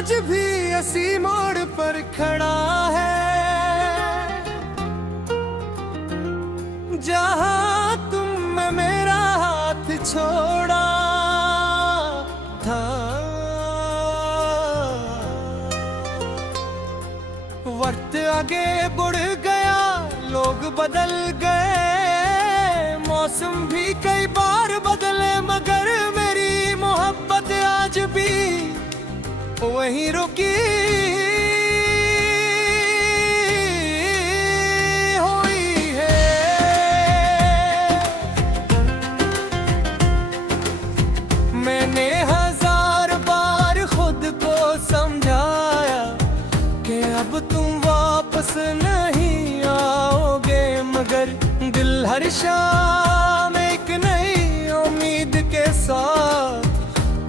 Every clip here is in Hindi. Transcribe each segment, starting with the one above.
आज भी इसी मोड़ पर खड़ा है, जहां तुमने मेरा हाथ छोड़ा था। वक्त आगे बढ़ गया, लोग बदल गए, मौसम भी कई बार बदले, मगर मेरी मोहब्बत आज भी वहीं रुकी हुई है। मैंने हजार बार खुद को समझाया कि अब तुम वापस नहीं आओगे, मगर दिल हर शाम एक नई उम्मीद के साथ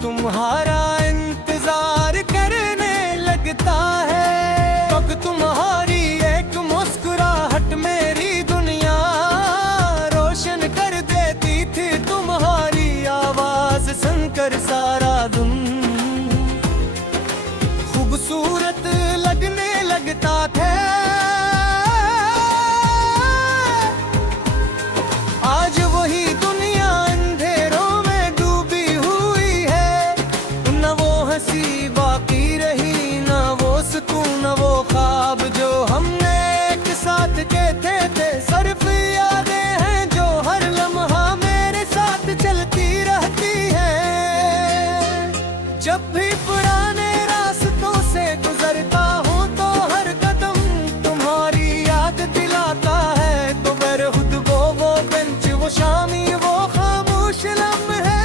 तुम्हारा इंतजार करने लगता है। अब तुम्हारी एक मुस्कुराहट मेरी दुनिया रोशन कर देती थी, तुम्हारी आवाज सुनकर सारा दिन खूबसूरत लगने लगता था। आज वही दुनिया अंधेरों में डूबी हुई है, न वो हंसी बाकी रही, न वो सुकून, न वो ख्वाब जो हमने एक साथ कहते थे। सिर्फ यादें हैं जो हर लम्हा मेरे साथ चलती रहती हैं। जब भी पुराने रास्तों से गुजरता हूँ तो हर कदम तुम्हारी याद दिलाता है। तो बेखुद वो बेंच, वो शामी, वो खामोश लम्हे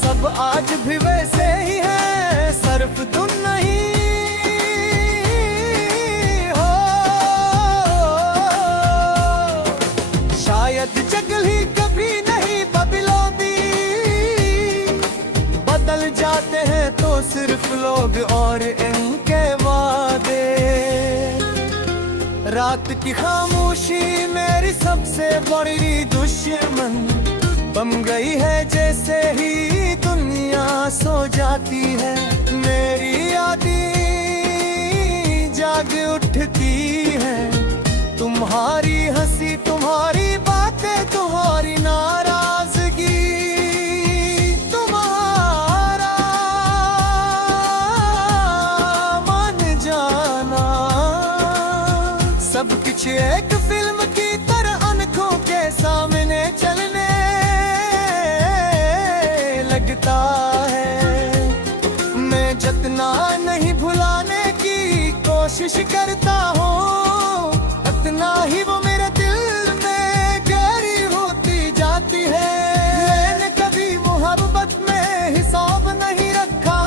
सब आज भी वैसे ही है, सिर्फ तुम नहीं हो। शायद जंगल ही कभी नहीं बदलोगी, बदल जाते हैं तो सिर्फ लोग और इनके वादे। रात की खामोशी मेरी सबसे बड़ी दुश्मन बन गई है, जैसे ही दुनिया सो जाती है मेरी यादें जाग उठती है। तुम्हारी हंसी, तुम्हारी बातें, तुम्हारी नाराजगी, तुम्हारा मान जाना, सब कुछ एक फिल्म की तरह आंखों के सामने चलने लगता है। मैं जितना नहीं भुलाने की कोशिश करता हूँ, उतना ही वो मेरे दिल में गहरी होती जाती है। मैंने कभी मोहब्बत में हिसाब नहीं रखा,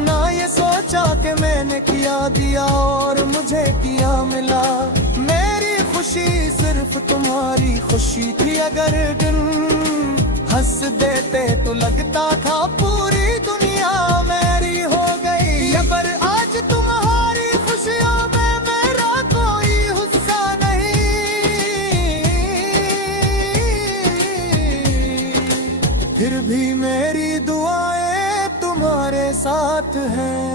ना ये सोचा कि मैंने किया दिया और मुझे किया मिला। मेरी खुशी सिर्फ तुम्हारी खुशी थी, अगर दिन हंस देते तो लगता था पूरी दुनिया मेरी हो गई। पर आज तुम्हारी खुशियों में मेरा कोई हिस्सा नहीं, फिर भी मेरी दुआएं तुम्हारे साथ हैं।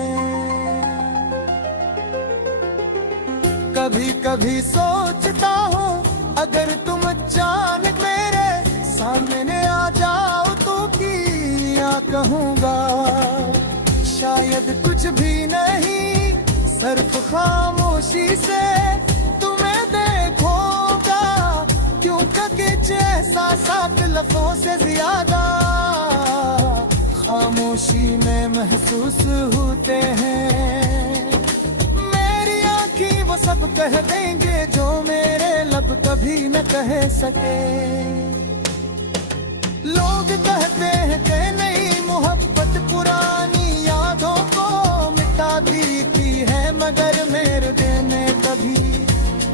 कभी कभी सोचता हूँ अगर तुम अचानक मेरे सामने आ जाओ तो क्या कहूँगा। शायद कुछ भी नहीं, सिर्फ खामोशी से तुम्हें देखूंगा, क्योंकि एहसास लफ्ज़ों से ज्यादा खामोशी में महसूस होते हैं। मेरी आँखें वो सब कह देंगे जो मेरे लब कभी न कह सके। लोग कहते हैं कि नहीं, मोहब्बत पुरानी यादों को मिटा देती है, मगर मेरे दिल ने कभी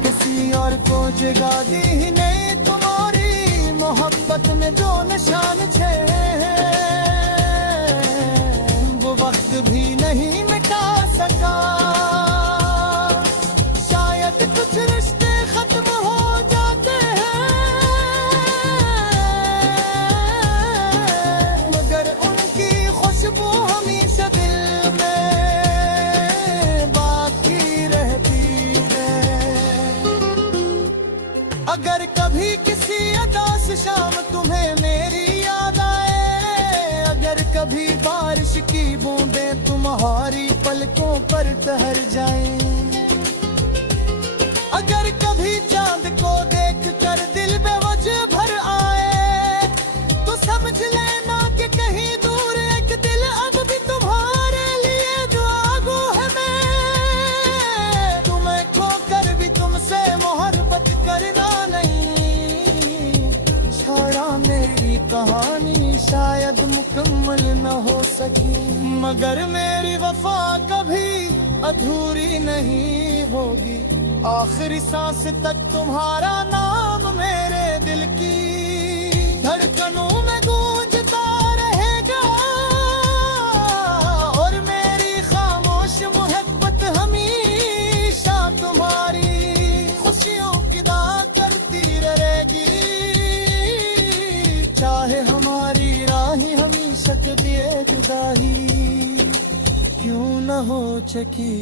किसी और को जगा दी ही नहीं। तुम्हारी मोहब्बत में जो निशान छे वो वक्त भी नहीं मिटा सका। शायद कुछ रिश्ते खत्म हो जाते हैं, मगर कभी बारिश की बूंदें तुम्हारी पलकों पर ठहर जाएं। अगर कभी चांद को देख कर दिल बेवजह भर आए, तो समझ लेना कि कहीं दूर एक दिल अब भी तुम्हारे लिए दुआ गो है। मैं तुम्हें खोकर भी तुमसे मोहब्बत करना नहीं छोड़ा। मेरी कहानी शायद मुकम्मल न हो सकी, मगर मेरी वफा कभी अधूरी नहीं होगी। आखिरी सांस तक तुम्हारा नाम मेरे दिल की धड़कनों में गूंजता रहेगा, और मेरी खामोश मोहब्बत हमेशा तुम्हारी खुशियों की दाद करती रहेगी। चाहे हमारी राहें हमेशा कभी जुदाई क्यों न हो सकी।